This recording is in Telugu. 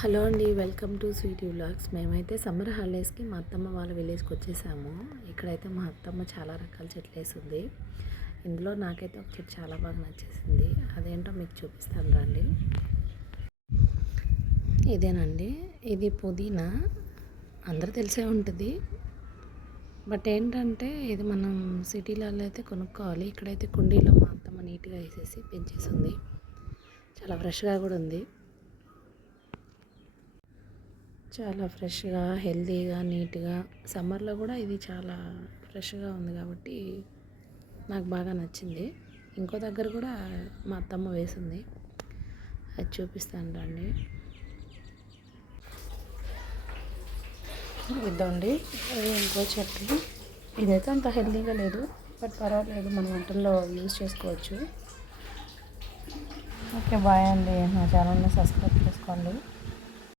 హలో అండి, వెల్కమ్ టు స్వీటీ వ్లాగ్స్. మేమైతే సమ్మర్ హాలిడేస్కి మా అత్తమ్మ వాళ్ళ విలేజ్కి వచ్చేసాము. ఇక్కడైతే మా అత్తమ్మ చాలా రకాల చెట్లు వేసింది. ఇందులో నాకైతే ఒక చెట్టు చాలా బాగా నచ్చేసింది. అదేంటో మీకు చూపిస్తాను రండి. ఇదేనండి, ఇది పుదీనా. అందరూ తెలిసే ఉంటుంది. బట్ ఏంటంటే ఇది మనం సిటీలలో అయితే కొనుక్కోవాలి. ఇక్కడైతే కుండీలో మా అత్తమ్మ నీట్గా వేసేసి పెంచేసింది. చాలా ఫ్రెష్గా కూడా ఉంది. చాలా ఫ్రెష్గా, హెల్తీగా, నీట్గా. సమ్మర్లో కూడా ఇది చాలా ఫ్రెష్గా ఉంది కాబట్టి నాకు బాగా నచ్చింది. ఇంకో దగ్గర కూడా మా అత్తమ్మ వేసింది, అది చూపిస్తాను రండి. ఇదండి, ఇది ఇంకో చెట్టు. ఇదైతే అంత హెల్తీగా లేదు, బట్ పర్వాలేదు, మన వంటల్లో యూజ్ చేసుకోవచ్చు. ఓకే, బాయ్ అండి. మా ఛానల్ని సబ్స్క్రైబ్ చేసుకోండి.